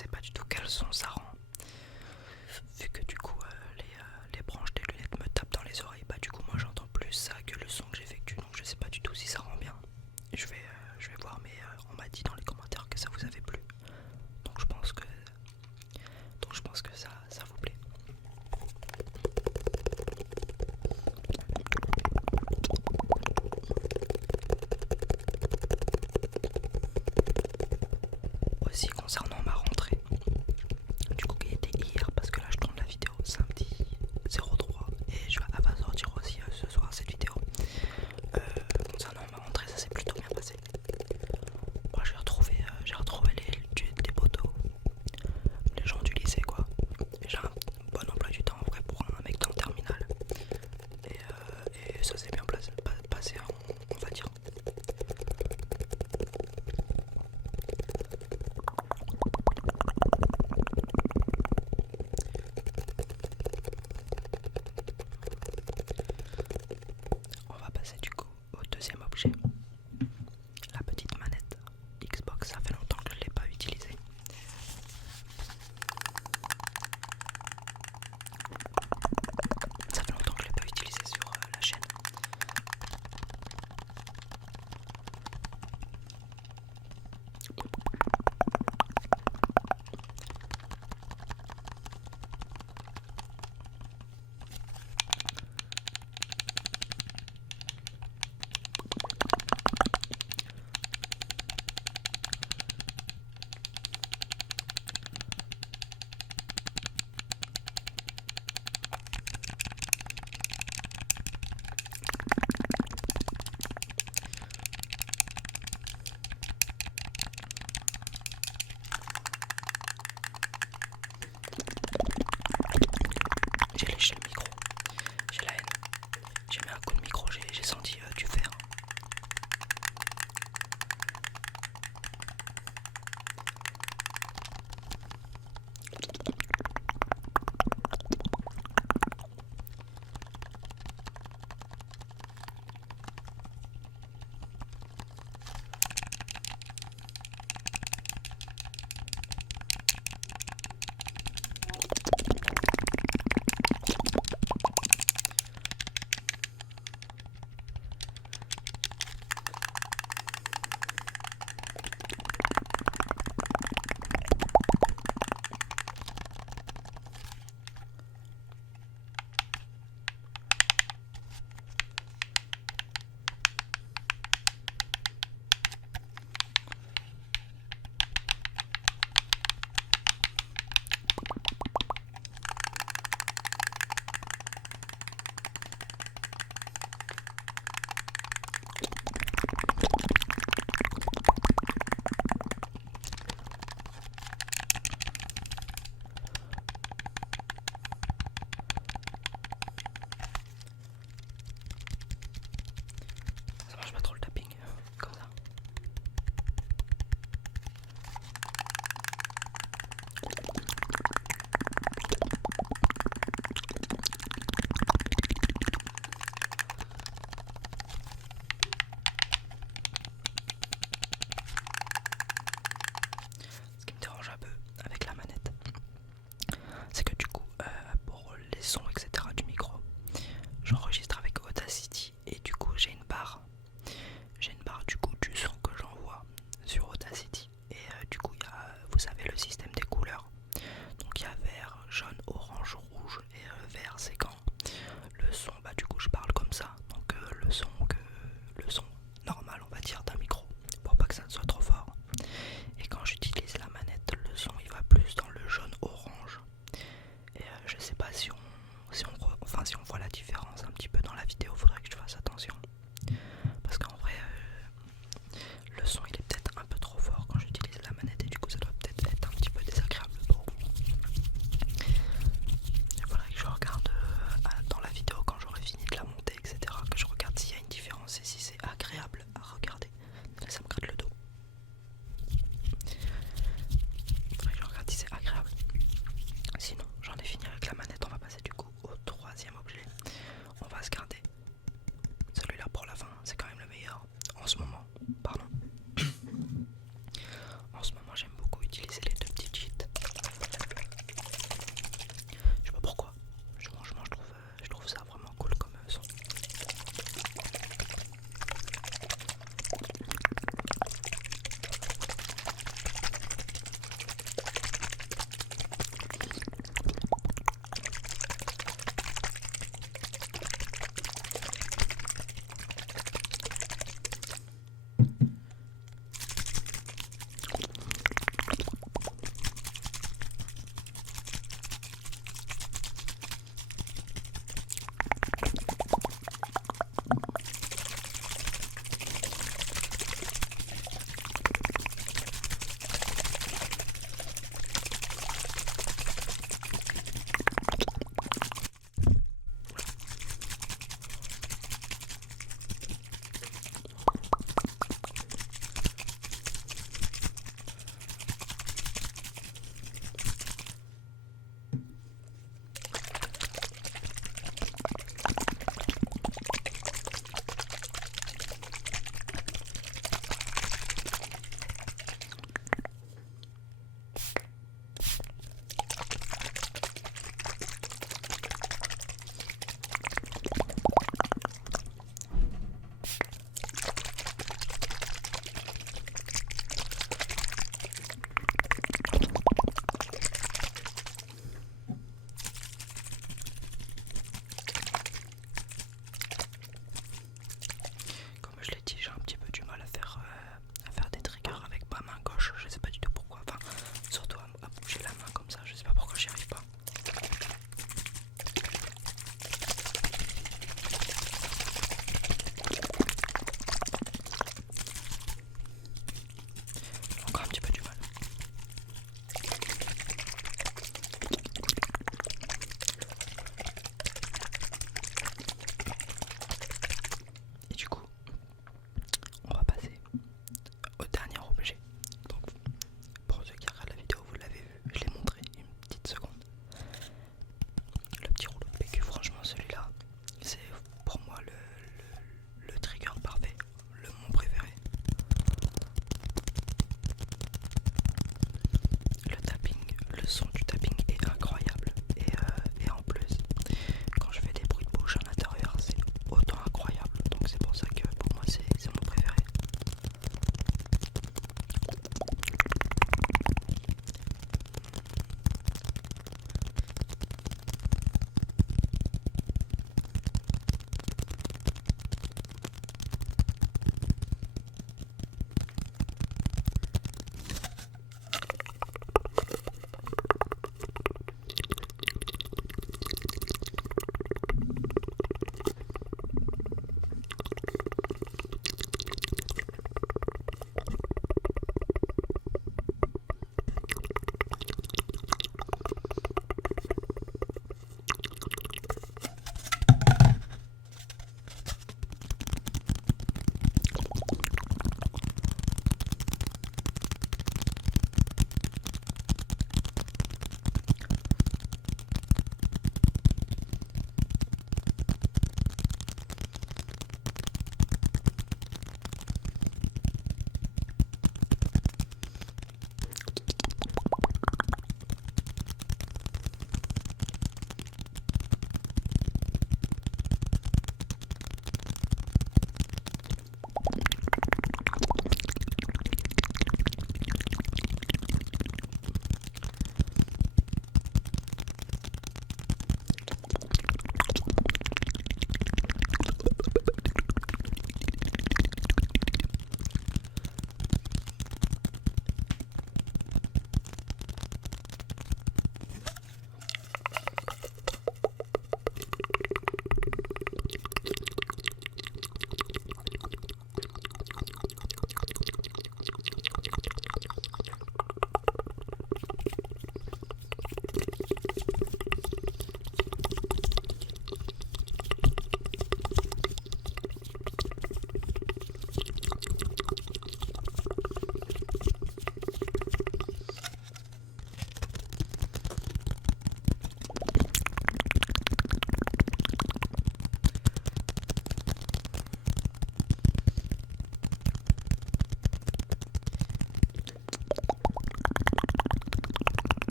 sais pas du tout quel son ça rend. Vu que du coup les branches des lunettes me tapent dans les oreilles, bah du coup moi j'entends plus ça que le son que j'effectue, donc je sais pas du tout si ça rend bien. Je vais voir, mais on m'a dit dans les commentaires que ça vous avait plu, donc je pense que ça vous plaît. Aussi concernant ma rentrée, du coup qui était hier, parce que là je tourne la vidéo samedi 03 et elle va sortir aussi ce soir cette vidéo. Concernant ma rentrée, ça s'est plutôt bien passé. Moi j'ai retrouvé des potos, les gens du lycée quoi. J'ai un bon emploi du temps en vrai pour un mec dans le terminal. Et ça s'est bien passé, on va dire. On va passer du coup au deuxième objet, la petite manette Xbox. Ça fait longtemps que je ne l'ai pas utilisée. Ça fait longtemps que je ne l'ai pas utilisée sur la chaîne. J'ai léché le micro, j'ai la haine. J'ai mis un coup de micro, j'ai senti du fer. Ça marche pas trop le tapping, comme ça. Ce qui me dérange un peu avec la manette, c'est que du coup, pour les sons, etc. du micro, j'enregistre avec Audacity et du coup j'ai une barre. J'ai une barre du coup du son que j'envoie sur Audacity. Et du coup, il y a, vous savez, le système des couleurs. Donc il y a vert, jaune, orange, rouge. Et vert, c'est quand